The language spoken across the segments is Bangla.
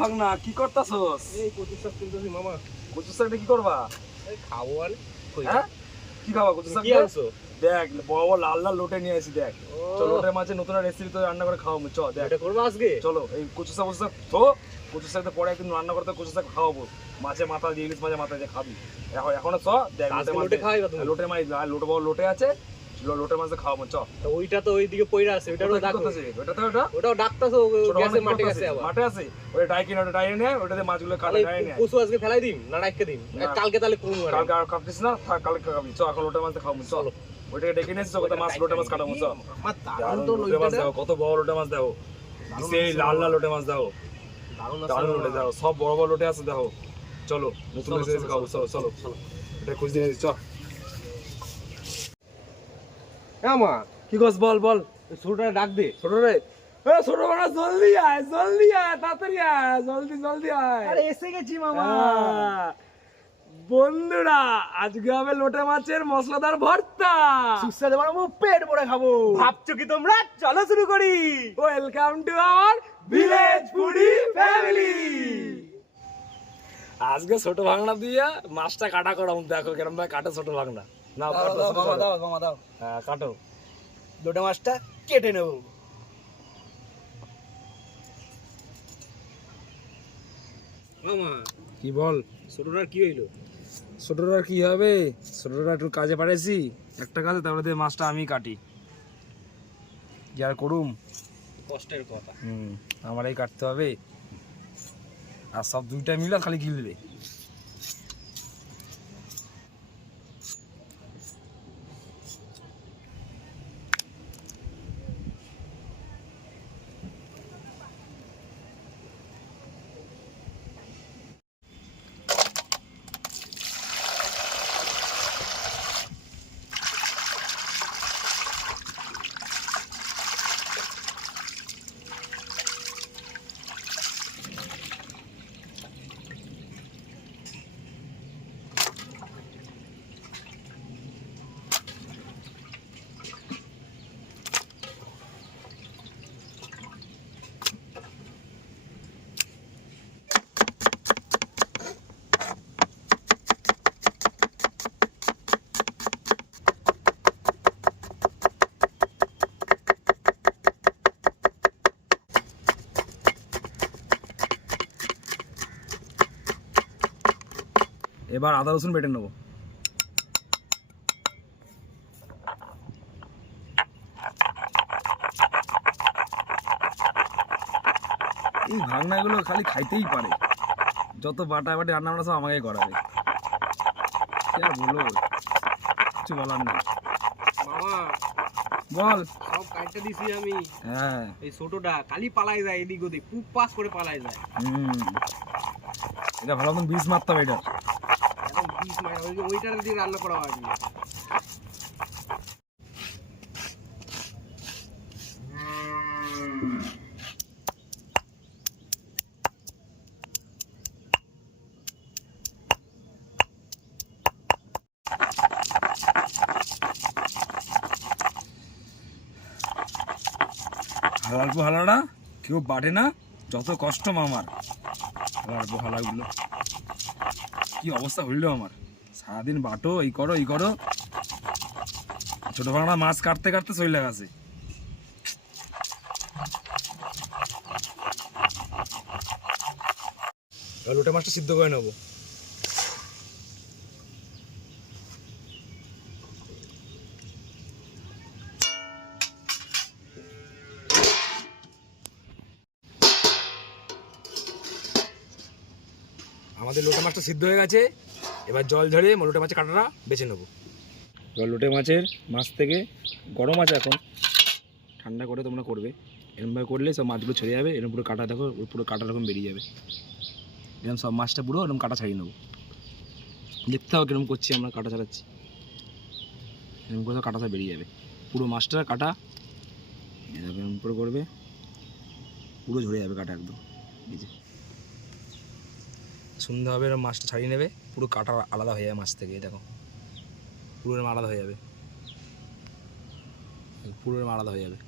ভাগনা কি করতাছস? এই কচুর শাক তুলতেছি মামা। কচুর শাকটা কি করবা? এই খাবো আর হ্যাঁ কি খাবা কচুর শাক? কি আনছো? দেখ বড় বড় লাল লাল লোটে নিয়ে আসি। দেখ চল লোটের মাঝে নতুন রেসিপি তো রান্না করে খাওয়াবো। চল দেখ এটা করবো আজকে। চলো এই কচুর শাক তো কচুর শাক তো পরে একদিন রান্না করতে কচুর শাক খাওয়াবো। মাছে মাথা দিয়ে ইলিশ মাঝে মাথা দিয়ে খাবি। এখনো চ দেখ লোটে খাওয়াইবা তুমি? লোটের মাছ লোটে বড় লোটে আছে, লোটের মাঝে খাওয়াবো। চ তো ওইটা তো ওইদিকে পইরা আছে, ওইটারও ডাক আছে। ওটা তো ওটা ওটাও ডাকতাছে, গেছে মাঠে গেছে আবার। মাঠে আছে ওই ডাই কিনা ওটা ডাই এনে ওটাতে মাছগুলো কাটা ডাই এনে কচু আজকে ফেলাই দিম না রাখকে দিম? কালকে তাহলে কোন কালকে আর কাটতিস না, থাক কালকে খাবি। চ এখন লোটের মাছ খাওয়াবো। চলো ওইটাকে ডেকে নিয়েছি, কত মাছ লোটে মাছ কাটাবো। চ আমার দারুণ তো লোটে মাছ দাও, কত বড় লোটে মাছ দাও, সেই লাল লাল লোটে মাছ দাও, দারুণ লোটে দাও, সব বড় বড় লোটে আছে দেখো। চলো নতুন রেসিপি খাবো। চলো চলো চলো এটা খুঁজে নিয়ে চ। হ্যাঁ মা কি কস বল বল। ছোটটা ডাক দে। ছোট রে ছোট বড় জলদি আয় তাড়াতাড়ি আয়, জলদি আয়। আরে এসে গেছি মামা। বন্ধুরা আজকে হবে লোটে মাছের মশলাদার ভর্তা। সুস্বাদু বানাবো, পেট ভরে খাবো। ভাবছো কি তোমরা? চলো শুরু করি। Welcome to our village foodie family. আজকে ছোট ভাগনা দিয়ে মাছটা কাটা করাম। দেখো কেরম ভাবে কাটে ছোট ভাগনা। নাও কাটো মামা দাও মামা দাও। হ্যাঁ কাটো। লোটে মাছটা কেটে নেব। মামা কি বল? ছোটটার কি হইলো? ছোটরা কি হবে? ছোটরা একটু কাজে পাঠাইছি একটা কাজে, তারপরে দিয়ে মাছটা আমি কাটি। কি আর করুম, কষ্টের কথা। আমারই কাটতে হবে। আর সব দুইটা মিলে খালি গিলবে। এবার আদা রসুন বেটে নেবো। এই ভাগনাগুলো খালি খাইতেই পারে, যত বাটা বাটি রান্না বান্না সব আমাকে করাবে। কি আর বলবো, কিছু বলার নেই। মামা বল। সব কাটতে দিছি আমি। হ্যাঁ এই ছোটটা খালি পালাই যায় এদিক ওদিক, পুপ পাস করে পালাই যায়। এটা ভালো মতন বীজ মারতে হবে। এটা এখন বিষ মানে ওইটার দিয়ে রান্না করা হয় না। অল্প হালাটা কেউ বাটে না, যত কষ্ট আমার অল্প হালাগুলো। কি অবস্থা হইলো আমার, সারাদিন বাটো এই করো এই করো। ছোট ভাঙা মাছ কাটতে কাটতে চলে গেছে। লোটে মাছটা সিদ্ধ করে নেবো। আমাদের লোটে মাছটা সিদ্ধ হয়ে গেছে, এবার জল ঝরে লোটে মাছের কাঁটাটা বেছে নেবো। এবার লোটে মাছের মাছ থেকে, গরম আছে এখন, ঠান্ডা করে তোমরা করবে, এরকমভাবে করলে সব মাছগুলো ছেড়ে যাবে। এরকম পুরো কাটা দেখো, পুরো কাটা রকম বেরিয়ে যাবে। এরকম সব মাছটা পুরো এরকম কাটা ছাড়িয়ে নেবো। দেখতে হবে কিরকম করছি আমরা, কাটা ছাড়াচ্ছি। এরকম করে কাটা বেরিয়ে যাবে, পুরো মাছটা কাটা এরকম করে করবে, পুরো ঝরে যাবে কাটা একদম। এই যে সুন্দরভাবে এরকম মাছটা ছাড়িয়ে নেবে, পুরো কাটা আলাদা হয়ে যাবে মাছ থেকে। দেখো পুরো এরকম আলাদা হয়ে যাবে, পুরো এরকম আলাদা হয়ে যাবে।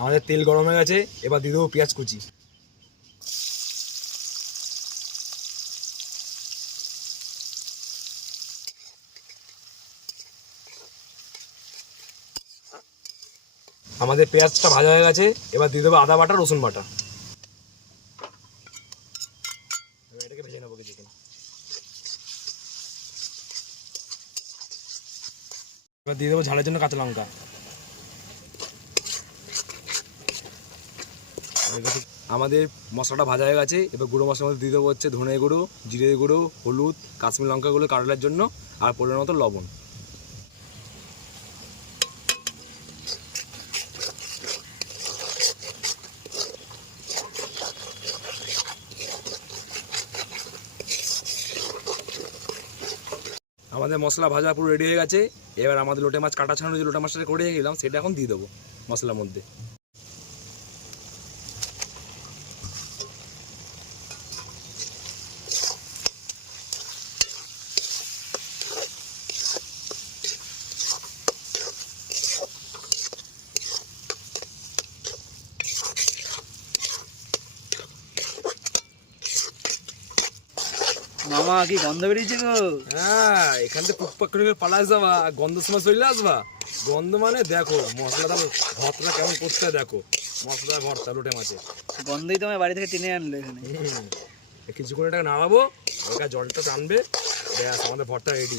আমাদের তেল গরম হয়ে গেছে, এবার দিয়ে দেবো পেঁয়াজ কুচি। আমাদের পেঁয়াজটা ভাজা হয়ে গেছে, এবার দিয়ে দেবো আদা বাটা রসুন বাটা। এটাকে ভেজে নেবো কিছুক্ষণ। এবার দিয়ে দেবো ঝালের জন্য কাঁচা লঙ্কা। আমাদের মশলাটা ভাজা হয়ে গেছে, এবার গুঁড়ো মশলার মধ্যে দিয়ে দেবো হচ্ছে ধনে গুঁড়ো, জিরে গুঁড়ো, হলুদ, কাশ্মীর লঙ্কা গুঁড়ো কাটার জন্য, আর পরিমাণ মতো লবণ। আমাদের মশলা ভাজা পুরো রেডি হয়ে গেছে, এবার আমাদের লোটে মাছ কাটা ছাড়ানো যে লোটে মাছটা করে গেলাম সেটা এখন দিয়ে দেবো মশলার মধ্যে। মামা কি গন্ধ বেরিয়েছে গো? হ্যাঁ, এখান থেকে পুকপাক করে পালাস যাবা, গন্ধ সময় চলে আসবা। গন্ধ মানে দেখো মশলাটা ভর্তাটা কেমন করতে হয়, দেখো মশলা ভর্তা লোটে মাছে গন্ধই তোমার বাড়ি থেকে টেনে আনলো এখানে। কিছুক্ষণ এটা নাড়াবো, ওটা জলটা টানবে, ব্যাস আমাদের ভর্তা রেডি।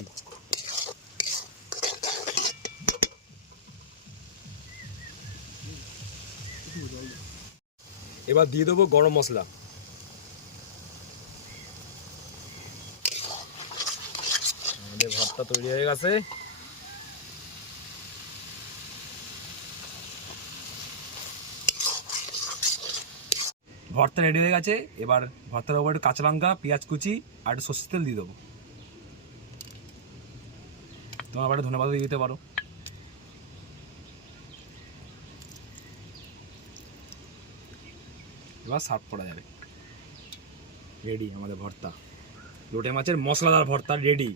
এবার দিয়ে দেবো গরম মশলা। আমাদের ভর্তা তৈরি হয়ে গেছে। ভর্তা রেডি হয়ে গেছে, এবার ভর্তার উপর একটু কাঁচা লঙ্কা, পেঁয়াজ কুচি আর একটু সর্ষের তেল দিয়ে দেবো। তোমার আবার ধনেপাতা দিয়ে দিতে পারো। এবার সার্ভ করা যাবে। রেডি আমাদের ভর্তা, লোটে মাছের মশলাদার ভর্তা রেডি।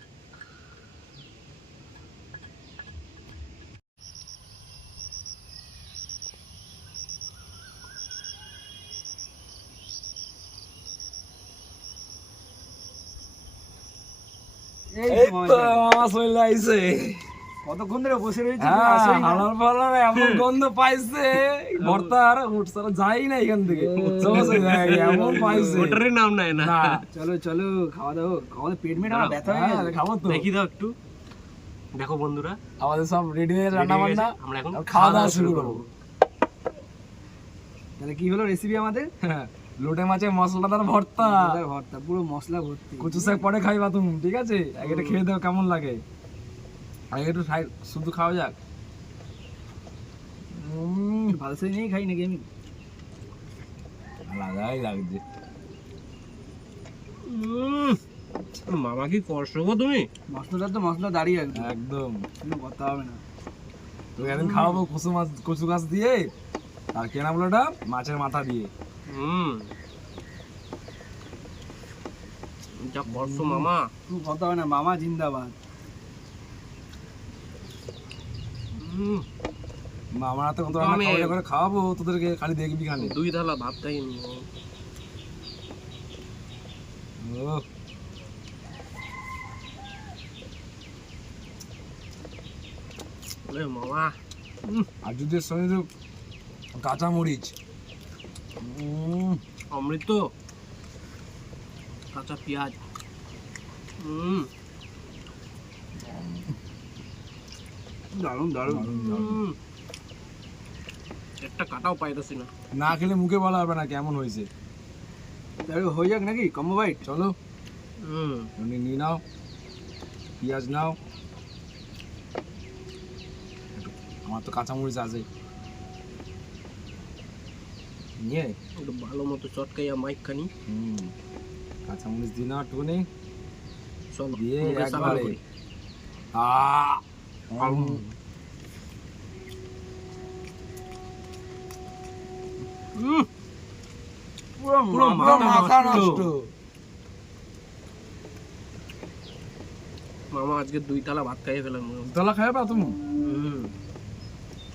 কতক্ষণ ধরে বসে রয়েছে? এমন গন্ধ পাইছে ভর্তার, যাই না এখান থেকে, এমন পাইছে ওটারই নাম নাই না। চলো চলো খাওয়া দাও, খাওয়া পেট মেট আমার ব্যথা হয়ে গেছে। খাবো তো, দেখি দাও একটু। দেখো বন্ধুরা, আমাদের সব রেডি হয়ে রান্না বান্না, আমরা এখন খাওয়া দাওয়া শুরু করবো। তাহলে কি হলো রেসিপি আমাদের? লোটে মাছের মশলাদার ভর্তা। ভর্তা পুরো মশলা ভর্তি। কচু শাক পরে খাইবা তুমি, ঠিক আছে? আগে এটা খেয়ে দাও কেমন লাগে, আগে একটু শুধু খাওয়া যাক। ভালো সে নিয়েই খাই নাকি আমি? লাগাই লাগছে। মামা কি করছো গো তুমি? মশলাটা তো মশলা দাঁড়িয়ে একদম একদম কোনো কথা হবে না। তো একদিন খাওয়াবো কচু গাছ দিয়ে, আর কেনা বলোটা মাছের মাথা দিয়ে। যা করছো মামা, কোনো কথা হবে না। মামা জিন্দাবাদ। মামার হাতে কত রান্না করে খাওয়াবো তোদেরকে, খালি দেখবি খালি। 2 থালা ভাত খাইনি। মামা আর যদি সঙ্গে কাঁচা মরিচ, অমৃত, কাঁচা পেঁয়াজ, দারুণ দারুণ। একটা কাটাও পাইতেছি না। না খেলে মুখে বলা হবে না কেমন হয়েছে। তাহলে হয়ে যাক নাকি কম্বো বাইট? চলো নিয়ে নাও, পেঁয়াজ নাও, আমার তো কাঁচা মরিচ আছে, নিয়ে একটু ভালো মতো চটকাইয়া মাইক খানি। কাঁচা মরিচ দিয়ে নাও একটুখানি, চলো দিয়ে মুখে সাবান একবারে করি। পুরো মাথা নষ্ট। মামা আজকে 2 থালা ভাত খাইয়ে ফেলাম। তলা খাবে তুমি?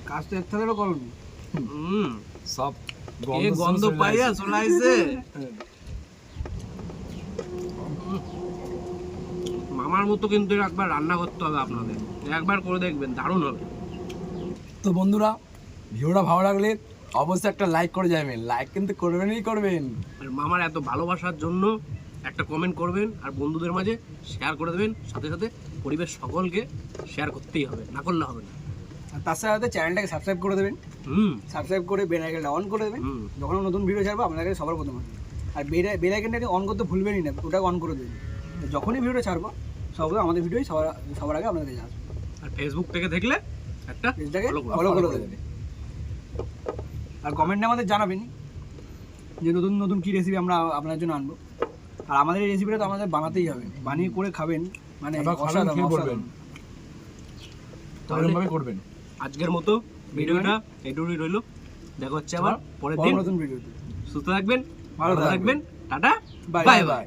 কাজ তো এক থালারও করনি। সব এ গন্ধ পাইয়া চলে আইছে। মামার মতো কিন্তু একবার রান্না করতে হবে আপনাদের, একবার করে দেখবেন, দারুণ হবে। তো বন্ধুরা, ভিডিওটা ভালো লাগলে অবশ্যই একটা লাইক করে যাবেন, লাইক কিন্তু করবেনই করবেন। আর মামার এত ভালোবাসার জন্য একটা কমেন্ট করবেন আর বন্ধুদের মাঝে শেয়ার করে দেবেন, সাথে সাথে পরিবেশ সকলকে শেয়ার করতেই হবে, না করলে হবে না। আর তার সাথে চ্যানেলটাকে সাবস্ক্রাইব করে দেবেন, সাবস্ক্রাইব করে বেল আইকনটা অন করে দেবেন। যখন নতুন ভিডিও ছাড়বো আপনাদের কাছে সবার প্রথম আসবে। আর বেল আইকনটাকে অন করতে ভুলবেনই না, ওটাকে অন করে দেবেন। যখনই ভিডিওটা ছাড়বো সবাই আমাদের ভিডিওই সবার আগে আপনাদের কাছে আসবে। আর ফেসবুক থেকে দেখলে একটা পেজটাকে follow ফলো করে দেবেন। আর কমেন্টে আমাদের জানাবেন যে নতুন নতুন কী রেসিপি আমরা আপনার জন্য আনবো। আর আমাদের এই রেসিপিটা তো আমাদের বানাতেই হবে, বানিয়ে করে খাবেন, মানে অসাধারণ। তাহলে করবেন। আজকের মতো ভিডিওটা এইটুকুই রইলো, দেখা হচ্ছে আবার পরের দিন নতুন ভিডিও। সুস্থ থাকবেন, ভালো থাকবেন, tata, bye bye bye. By.